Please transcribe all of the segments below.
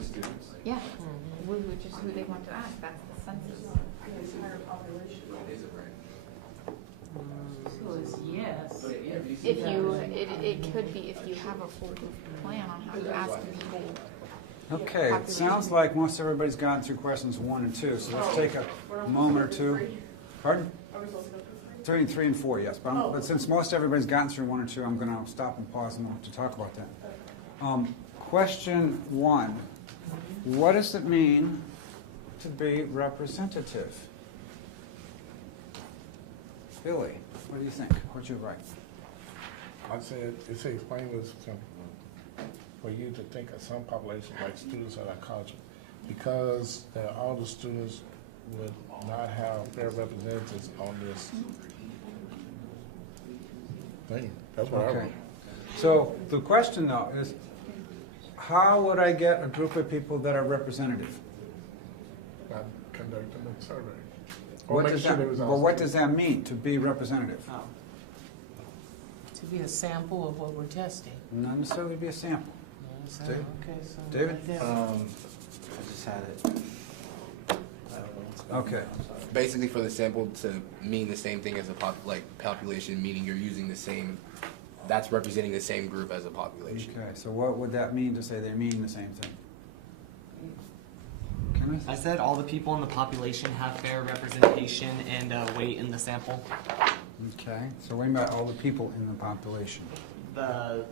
the students. Yeah, which is who they want to ask. That's the census. Is it right? So it's yes. But yeah, If you, it could be if you have a full plan on how to ask people. Okay, it sounds like most everybody's gotten through questions 1 and 2, so let's take a moment or two. Pardon? 3 and 4, yes. But since most everybody's gotten through 1 or 2, I'm going to stop and pause a moment to talk about that. Question 1. What does it mean to be representative? Billy, what do you think? What'd you write? I said, it says explain this simple. For you to think of some population like students at our college, because all the students would not have fair representatives on this thing. That's what I wrote. So the question, though, is how would I get a group of people that are representative? By conducting a survey. What does that mean, to be representative? To be a sample of what we're testing. Not necessarily be a sample. Okay, so David? I just had it. Okay. Basically, for the sample to mean the same thing as a population, meaning you're using the same. That's representing the same group as a population. Okay. So what would that mean to say they mean the same thing? Kenneth? I said all the people in the population have fair representation and weight in the sample. Okay. So what about all the people in the population? The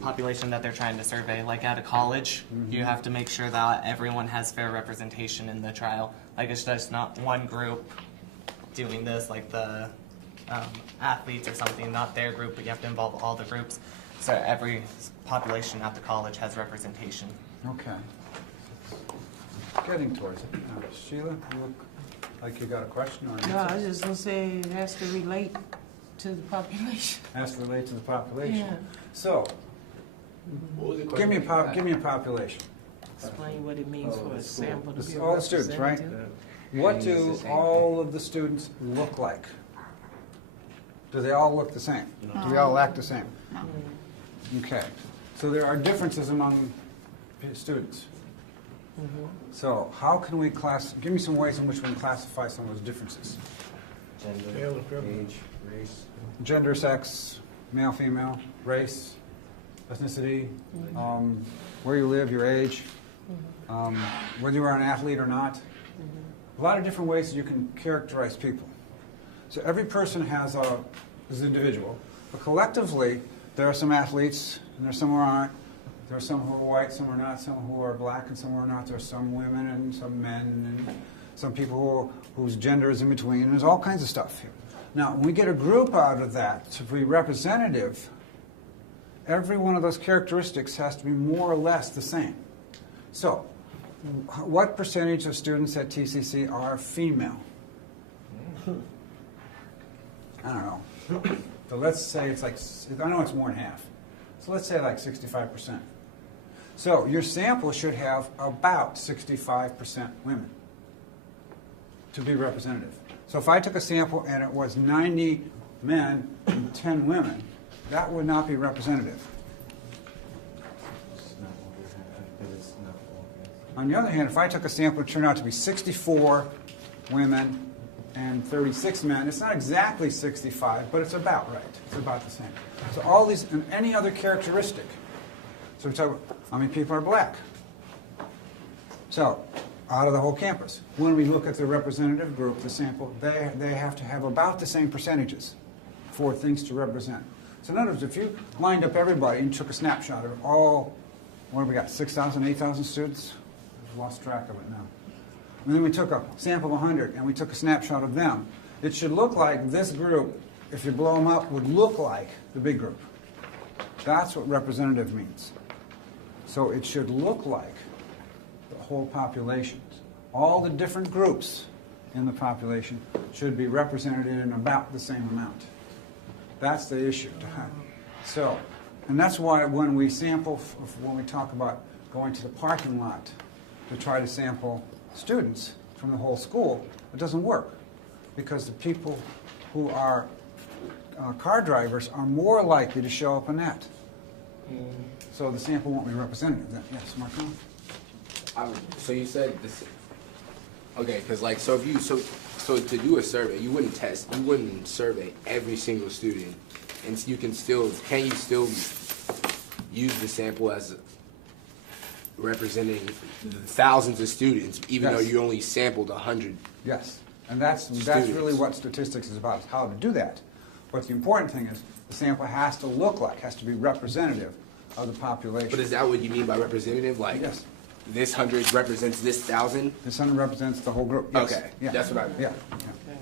population that they're trying to survey, like at a college, you have to make sure that everyone has fair representation in the trial. Like it's just not one group doing this, like the athletes or something, not their group, but you have to involve all the groups. So every population at the college has representation. Okay. Getting towards it. Sheila, you look like you got a question or an no, I answer? was just gonna say it has to relate to the population. Has to relate to the population. Yeah. So, What was the give me a question? give me a population. Explain what it means for a sample to be a All the students, right? representative. What do all of the students look like? Do they all look the same? Do they all act the same? No. Okay. So there are differences among students. So how can we give me some ways in which we can classify some of those differences? Gender, age, race. Gender, sex, male, female, race, ethnicity, where you live, your age, whether you are an athlete or not. A lot of different ways that you can characterize people. So every person is an individual, but collectively there are some athletes and there's some who aren't. There are some who are white, some are not, some who are black and some who are not. There are some women and some men and some people whose gender is in between. There's all kinds of stuff here. Now, when we get a group out of that to be representative, every one of those characteristics has to be more or less the same. So, what percentage of students at TCC are female? I don't know. So let's say it's like, I know it's more than half. So let's say like 65%. So your sample should have about 65% women to be representative. So if I took a sample and it was 90 men and 10 women, that would not be representative. On the other hand, if I took a sample and it turned out to be 64 women and 36 men, it's not exactly 65, but it's about right. It's about the same. So all these, and any other characteristic. So we talk about how many people are black. So, out of the whole campus, when we look at the representative group, the sample, they have to have about the same percentages for things to represent. So in other words, if you lined up everybody and took a snapshot of all, what have we got, 6,000, 8,000 students? I've lost track of it now. And then we took a sample of 100 and we took a snapshot of them. It should look like this group, if you blow them up, would look like the big group. That's what representative means. So it should look like the whole population. All the different groups in the population should be represented in about the same amount. That's the issue. So, and that's why when we sample, when we talk about going to the parking lot to try to sample students from the whole school, it doesn't work because the people who are car drivers are more likely to show up in that. So the sample won't be representative then. Yes, Marco? So you said this, okay, because like, so if you, so to do a survey, you wouldn't survey every single student, and you can still, can you still use the sample as representing thousands of students, even though Yes. you only sampled 100? Yes, and that's Students. really what statistics is about, is how to do that. But the important thing is the sample has to look like, has to be representative of the population. But is that what you mean by representative? Like, Yes. this 100 represents this 1,000? This one represents the whole group. Yes. Okay, Yeah. that's what I meant. Yeah. Yeah.